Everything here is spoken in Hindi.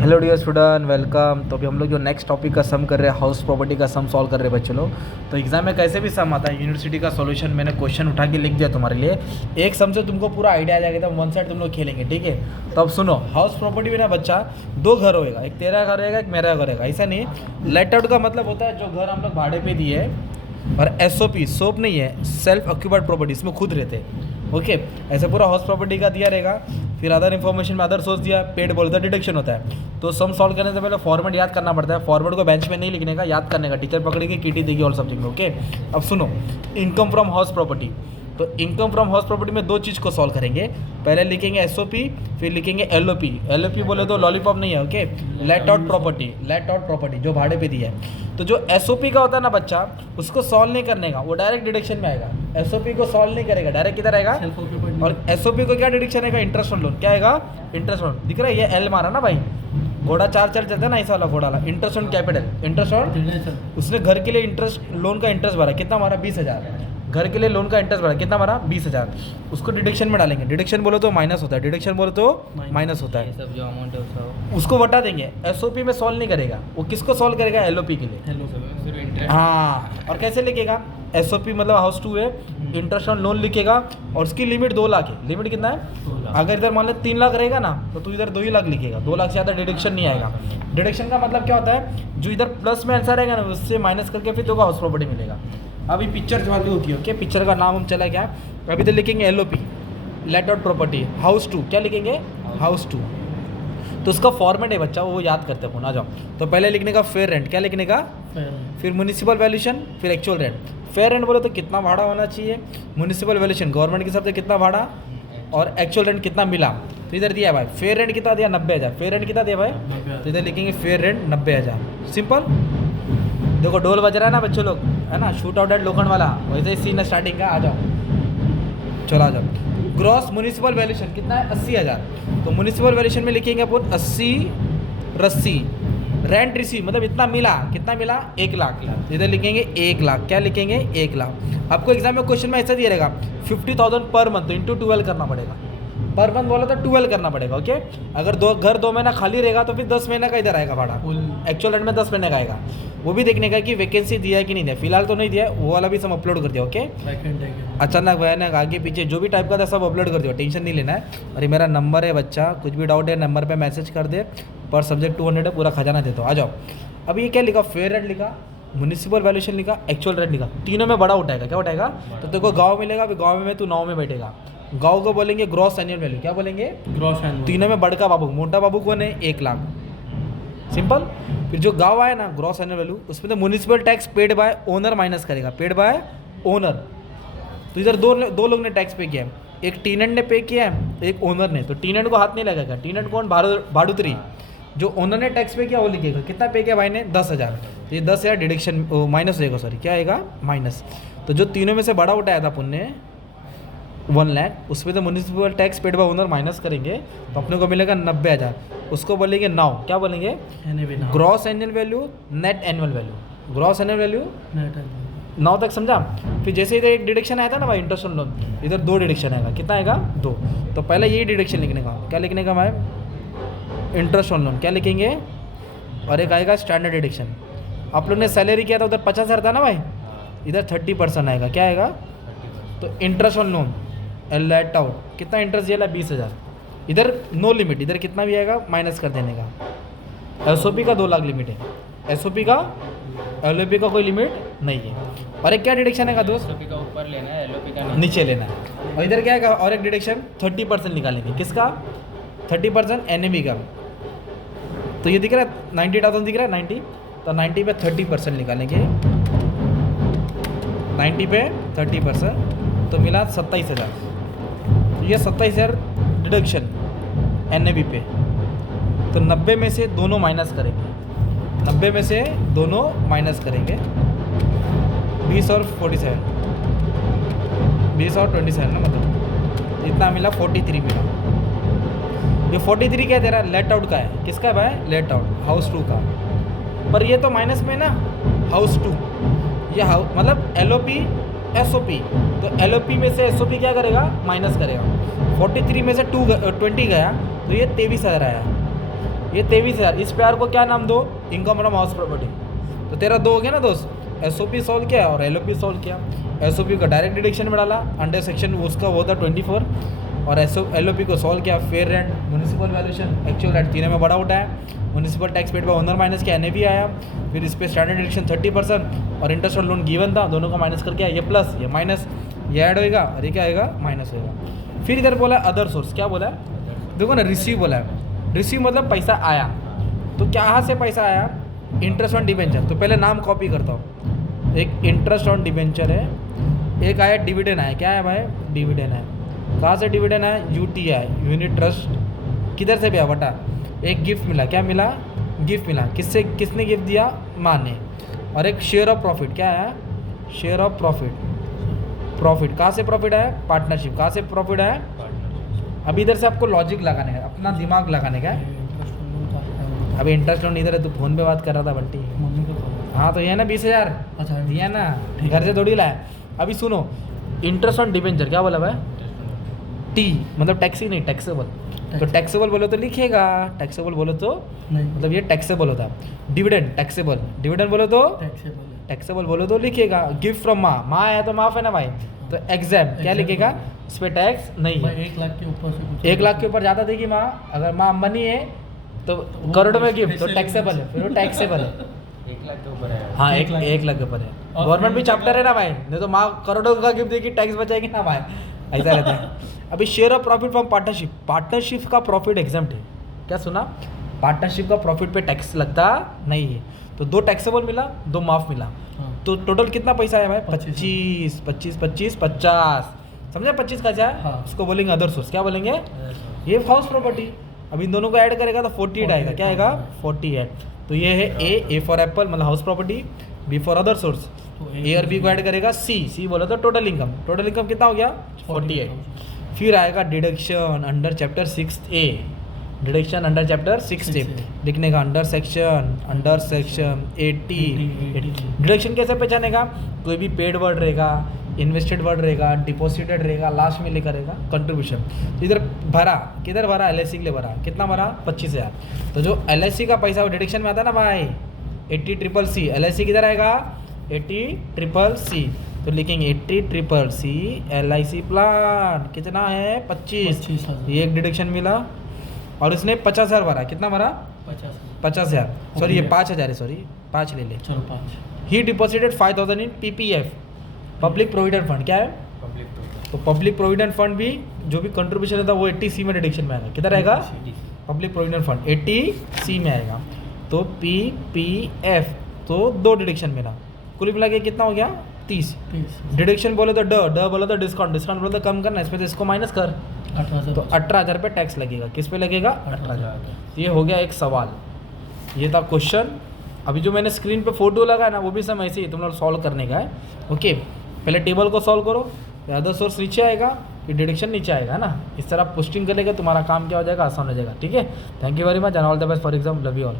Hello dear student, welcome. तो अभी हम लोग जो नेक्स्ट टॉपिक का सम कर रहे हैं, हाउस प्रॉपर्टी का सम सॉल्व कर रहे हैं बच्चे लोग। तो एग्जाम में कैसे भी सम आता है, यूनिवर्सिटी का सॉल्यूशन मैंने क्वेश्चन उठा के लिख दिया तुम्हारे लिए। एक सम से तुमको पूरा आइडिया आ जाएगा, तो वन साइड तुम लोग खेलेंगे, ठीक है। तो अब सुनो, हाउस प्रॉपर्टी में ना बच्चा दो घर होएगा, एक तेरा घर रहेगा, एक मेरा घर रहेगा। ऐसा नहीं, लेट आउट का मतलब होता है जो घर हम लोग भाड़े पे दिए है, और एसओपी सोप नहीं है, सेल्फ ऑक्यूपाइड प्रॉपर्टी, इसमें खुद रहते हैं। ओके, ऐसे पूरा हाउस प्रॉपर्टी का दिया रहेगा। फिर अदर इन्फॉर्मेशन में अदर सोर्स दिया, पेड बोलता है, डिडक्शन होता है। तो सम सॉल्व करने से पहले फॉर्मेट याद करना पड़ता है। फॉर्मेट को बेंच में नहीं लिखने का, याद करने का। टीचर पकड़ेगी, कीटी देगी ऑल सब्जेक्ट में। ओके, अब सुनो, इनकम फ्रॉम हाउस प्रॉपर्टी। तो इनकम फ्रॉम हाउस प्रॉपर्टी में दो चीज़ को सॉल्व करेंगे। पहले लिखेंगे एसओपी, फिर लिखेंगे एलओपी। एलओपी बोले तो लॉलीपॉप नहीं है, okay. Late out property, late out property जो भाड़े पे दी है। तो जो एसओपी का होता है ना बच्चा, उसको सॉल्व नहीं करने का, वो डायरेक्ट डिडक्शन में आएगा। एसओपी को सॉल्व नहीं करेगा, डायरेक्ट किधर आएगा। और एसओपी को क्या डिडक्शन आएगा, इंटरेस्ट ऑन लोन। क्या आएगा, इंटरेस्ट ऑन। दिख रहा है, ये एल मारा ना भाई, घोड़ा चार चल जाता है ना, ऐसा वाला घोड़ा वाला। Interest on capital, interest on. उसने घर के लिए इंटरेस्ट, लोन का इंटरेस्ट भरा, कितना मारा, 20,000। घर के लिए लोन का इंटरेस्ट भरा, कितना मारा, 20,000। उसको डिडक्शन में डालेंगे। डिडक्शन बोलो तो माइनस होता है, डिडक्शन बोलो तो माइनस होता है। सब जो अमाउंट है उसका उसको बता देंगे। एसओपी में सॉल्व नहीं करेगा, वो किसको सॉल्व करेगा, एलओपी के लिए। हाँ, और कैसे लिखेगा, एसओपी मतलब हाउस टू है, इंटरेस्ट ऑन लोन लिखेगा, और उसकी लिमिट 2 लाख है। लिमिट कितना है, अगर इधर मान लो 3 लाख रहेगा ना, तो तू इधर 2 ही लाख लिखेगा। 2 लाख से ज़्यादा डिडक्शन नहीं आएगा। डिडक्शन का मतलब क्या होता है, जो इधर प्लस में आंसर रहेगा ना, उससे माइनस करके फिर तो हाउस प्रॉपर्टी मिलेगा। अभी पिक्चर जो वाली होती है, ओके, पिक्चर का नाम हम चला क्या, अभी तो लिखेंगे LOP, let out property, house two. क्या लिखेंगे, हाउस टू। तो उसका फॉर्मेट है बच्चा, वो याद करते हैं। आ जाओ, तो पहले लिखने का फेयर रेंट। क्या लिखने का, फिर म्यूनिसिपल वैल्यूशन, फिर एक्चुअल रेंट। फेयर रेंट बोले तो कितना भाड़ा होना चाहिए, म्यूनिसिपल वैल्यूशन गवर्नमेंट के हिसाब से कितना भाड़ा, और एक्चुअल रेंट कितना मिला। तो इधर दिया भाई, फेयर रेंट कितना दिया, 90,000। फेयर रेंट कितना दिया भाई, तो इधर लिखेंगे फेयर रेंट 90,000। सिंपल। देखो डोल बज रहा है ना बच्चों लोग, है ना, शूट आउट एट लोखंड वाला, वैसे ही सीन है स्टार्टिंग का। आ जाओ, चलो आ जाओ। ग्रॉस म्यूनिसिपल वैल्यूशन कितना है, 80,000। तो म्यूनिसिपल वैल्यूशन में लिखेंगे अपन 80 रस्सी। रेंट रिसीव मतलब इतना मिला, कितना मिला, 1 लाख। इधर लिखेंगे 1 लाख। क्या लिखेंगे, 1 लाख। आपको एग्जाम में क्वेश्चन में ऐसा दिया रहेगा, 50,000 पर मंथ, तो इंटू 12 करना पड़ेगा। पर मंथ बोला तो 12 करना पड़ेगा, ओके। अगर घर 2 महीना खाली रहेगा तो फिर 10 महीने का इधर आएगा भाड़ा। एक्चुअल रेंट में 10 महीने का आएगा। वो भी देखने का कि वैकेंसी दिया है कि नहीं दिया। फिलहाल तो नहीं दिया है, वो वाला भी सब अपलोड कर दिया, ओके। अचानक भयानक आगे पीछे जो भी टाइप का था सब अपलोड कर दिया, टेंशन नहीं लेना है। अरे मेरा नंबर है बच्चा, कुछ भी डाउट है नंबर पे मैसेज कर दे। पर सब्जेक्ट 200 है, पूरा खजाना देता हूँ। आ जाओ, अभी ये क्या लिखा, फेयर रेंट लिखा, म्यूनिसिपल वैल्यूशन लिखा, एक्चुअल रेंट लिखा। तीनों में बड़ा उठाएगा। क्या उठाएगा, तो तेरे को गाँव मिलेगा, फिर गाँव में तू 9 में बैठेगा। गाँव को बोलेंगे ग्रॉस एनुअल वैल्यू। क्या बोलेंगे, ग्रॉस एनुअल। तीनों में बड़का बाबू, मोटा बाबू कौन है, 1 लाख। सिंपल। फिर जो गाँव आया ना, ग्रॉस एनुअल वैल्यू, उसमें तो municipal tax paid by owner minus करेगा, पेड बाय ओनर। तो इधर दो लोग ने टैक्स पे किया है, एक टीनेंट ने पे किया है, एक ओनर ने। तो टीनेंट को हाथ नहीं लगेगा। टीनेंट कौन, भाड़ुतरी। जो ओनर ने टैक्स पे किया वो लिखेगा, कितना पे किया भाई ने, 10,000। तो ये 10,000 डिडक्शन माइनस रहेगा, सॉरी क्या आएगा, माइनस। तो जो तीनों में से बड़ा उठाया था अपन ने 1 लाख, उसमें तो municipal tax paid by owner minus करेंगे, तो अपने को मिलेगा 90,000। उसको बोलेंगे नाउ, क्या बोलेंगे, gross annual value, net annual value. Gross annual value, now तक समझा। फिर जैसे इधर एक डिडक्शन आया था ना भाई, इंटरेस्ट ऑन लोन, इधर 2 डिडक्शन आएगा। कितना आएगा, 2। तो पहले यही डिडक्शन लिखने का। क्या लिखने का भाई, इंटरेस्ट ऑन लोन। क्या लिखेंगे, और एक आएगा स्टैंडर्ड डिडक्शन। आप लोग ने सैलरी किया था, उधर 50,000 था ना भाई, इधर 30% आएगा। क्या आएगा, तो interest on loan let out, कितना इंटरेस्ट दिया, 20,000। इधर नो लिमिट, इधर कितना भी आएगा माइनस कर देने का। एसओपी का 2 लाख लिमिट है, एसओपी का, एलओपी का कोई लिमिट नहीं है। और एक क्या डिडक्शन है दोस्त, एसओपी का ऊपर लेना है, एलओपी का नीचे लेना है। और इधर क्या है, और एक डिडक्शन 30% निकालेंगे। किसका, 30% एनएमई का। तो ये दिख रहा है 90,000 दिख रहा है, 90। तो 90 पे 30% निकालेंगे, 90 पे 30%, तो मिला 27,000। ये 27,000 डिडक्शन एनएबी पे। तो 90 में से दोनों माइनस करेंगे, 90 में से दोनों माइनस करेंगे, 20 और 47, 20 और 27 ना, मतलब इतना मिला, 43 मिला। ये 43 क्या दे रहा है, लेट आउट का है। किसका है भाई, लेट आउट, हाउस 2 का। पर ये तो माइनस में ना, हाउस 2, ये मतलब एलओपी एसओपी। तो एलओपी में से एसओपी क्या करेगा, माइनस करेगा। 43 में से 20 गया, तो ये 23,000 आया। ये 23,000, इस पेयर को क्या नाम दो, इनकम फ्रॉम हाउस प्रॉपर्टी। तो तेरा दो हो गया ना दोस्त, एसओपी सॉल्व किया और एलओपी सॉल्व किया। एसओपी का डायरेक्ट डिडक्शन में डाला, अंडर सेक्शन उसका वो था 24, और एलओपी को सॉल्व किया, fair rent, municipal valuation, actual rent, तीनों में बड़ा उठाया, म्यूनिसिपल टैक्स पेड पर ओनर माइनस किया, एनएवी आया, फिर इस पर स्टैंडर्ड डिडक्शन 30% और इंटरेस्ट और लोन गिवन था, दोनों को माइनस करके आया, ये प्लस ये माइनस, ये ऐड होएगा और ये क्या आएगा, माइनस होएगा। फिर इधर बोला अदर सोर्स, क्या बोला है, देखो ना रिसीव बोला है, रिसीव मतलब पैसा आया, तो कहाँ से पैसा आया, इंटरेस्ट ऑन डिबेंचर। तो पहले नाम कॉपी करता हूँ, एक इंटरेस्ट ऑन डिबेंचर है, एक आया डिविडेंड आया, क्या है भाई, डिविडेंड है, कहाँ से डिविडेंड है, यूटीआई, यूनिट ट्रस्ट, किधर से भी आया बटा, एक गिफ्ट मिला, क्या मिला, गिफ्ट मिला, किससे, किसने गिफ्ट दिया, माँ ने, और एक शेयर ऑफ प्रॉफिट, क्या है, शेयर ऑफ प्रॉफिट, प्रॉफिट कहाँ से प्रॉफिट है, पार्टनरशिप, कहाँ से प्रॉफिट है। अभी इधर से आपको लॉजिक लगाने का, अपना दिमाग लगाने का है। अभी इंटरेस्ट लोन इधर है, तू फोन पे बात कर रहा था बंटी, हाँ तो ये ना 20,000, अच्छा दिया ना, घर से थोड़ी लाया। अभी सुनो, इंटरेस्ट ऑन डिबेंचर क्या बोला भाई, टी मतलब टैक्सी नहीं, टैक्सेबल, तो टैक्सेबल बोलो तो लिखेगा, टैक्सेबल बोलो तो नहीं, मतलब ये टैक्सेबल होता है। डिविडेंड टैक्सेबल, डिविडेंड बोलो तो टैक्सेबल बोलो तो लिखेगा। गिफ्ट फ्रॉम माँ, माँ है तो माफ है ना भाई, तो एग्जाम क्या लिखेगा, इस पर टैक्स नहीं है। 1 लाख के ऊपर से, 1 लाख के ऊपर ज़्यादा देगी माँ, अगर माँ अंबानी है तो करोड़ों में गिफ्ट, तो टैक्सेबल है, फिर वो टैक्सेबल है। 1 लाख के ऊपर है, हाँ 1 लाख के ऊपर है, गवर्नमेंट भी चैप्टर है ना भाई, नहीं तो माँ करोड़ों का गिफ्ट देगी, टैक्स बचाएगी ना भाई, ऐसा रहता है। अभी share of profit from partnership, partnership का प्रॉफिट एग्जाम्प्ट है, क्या सुना, पार्टनरशिप का प्रॉफिट पे टैक्स लगता नहीं है, तो 2 टैक्सेबल मिला, 2 माफ मिला, तो टोटल कितना पैसा है भाई, 25, 25, 25, 50, समझा 25 का क्या है, उसको बोलेंगे अदर सोर्स, क्या बोलेंगे, ये हाउस प्रॉपर्टी। अब इन दोनों को ऐड करेगा तो 48 आएगा, क्या आएगा 48। तो ये है ए फॉर एप्पल मतलब house property, B for other source, A और बी को ऐड करेगा सी बोला तो टोटल इनकम कितना हो गया 48। फिर आएगा deduction under chapter 6A, deduction under chapter 6A लिखने का, अंडर सेक्शन 80। डिडक्शन कैसे पहचानेगा, कोई भी पेड वर्ड रहेगा, इन्वेस्टेड वर्ड रहेगा, डिपॉजिटेड रहेगा, लास्ट में लिखा रहेगा कंट्रीब्यूशन। तो इधर भरा, किधर भरा, LIC के लिए भरा, कितना भरा 25,000। तो जो LIC का पैसा वो डिडक्शन में आता है ना भाई 80CCC, LIC किधर आएगा 80CCC, तो लिखेंगे 80CCC LIC प्लान कितना है 25, ये एक डिडक्शन मिला। और उसने 50,000 भरा, कितना भरा 50,000, सॉरी ये 5,000 है, सॉरी 5 ले ले, चलो 5। ही डिपॉजिटेड 5,000 इन PPF, पब्लिक प्रोविडेंट फंड, क्या है, तो पब्लिक प्रोविडेंट फंड भी जो भी कंट्रीब्यूशन होता है वो 80C में डिडक्शन में आएगा, किधर आएगा पब्लिक प्रोविडेंट फंड 80C में आएगा। तो PPF तो 2 डिडक्शन मिला, कुल मिला के कितना हो गया 30। डिडक्शन बोले तो ड बोले तो डिस्काउंट बोले तो कम करना, इसमें तो इसको माइनस कर, 18,000, तो 18,000 पे टैक्स लगेगा, किस पे लगेगा 18,000। ये हो गया एक सवाल, ये था क्वेश्चन। अभी जो मैंने स्क्रीन पे फोटो लगा ना वो भी सब ऐसे ही तुम लोग सॉल्व करने का है। ओके, पहले टेबल को सॉल्व करो, अदर सोर्स नीचे आएगा कि डिडक्शन नीचे आएगा ना, इस तरह पोस्टिंग करेगा तुम्हारा काम क्या हो जाएगा, आसान हो जाएगा। ठीक है, thank you very much and all the best for exam, love you all.